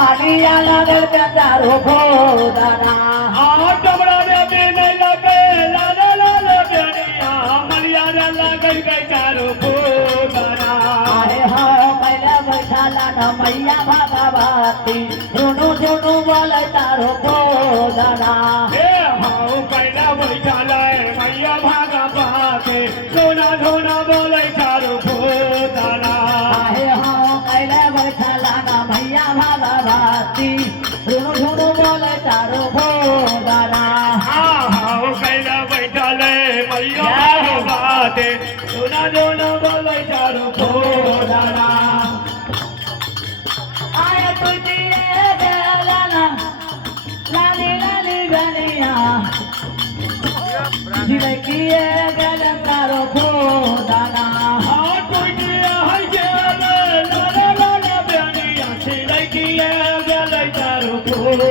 मानिया लागल बेचारो खोदाना डबरा बेटे नहीं लगे लाले लाले बेनिया मलिया लगे बेचारो खोदाना अरे हाँ पहले बैठाला न मैया भगवती झुनु झुनु बोले तारो खोदाना पहला बैठाला मैया भागवती सोना सोना बोले चारो खोदाना अरे हाँ पहले बैठाला न मैया भगवती झुनु झुनु बोले तारो खोदाना पहला बैठाले मैया भागवती सोना सोना बोले चारो खोदाना आय तुझे बेलाना लाली लाली गलिया जिलकिए गल तारो खोदाना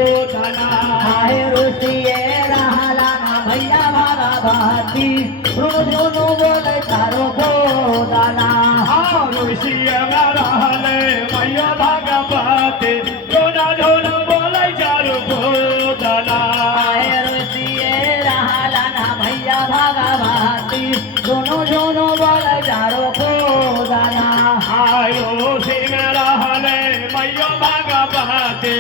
आए रुसिए रहला ना भैया भगवती रुनु रुनु बोले तारो खोदाना आए रुसिए रहला ना भैया भगवती रुनु रुनु बोले तारो खोदाना आयो सिंह रहले मैया भागवती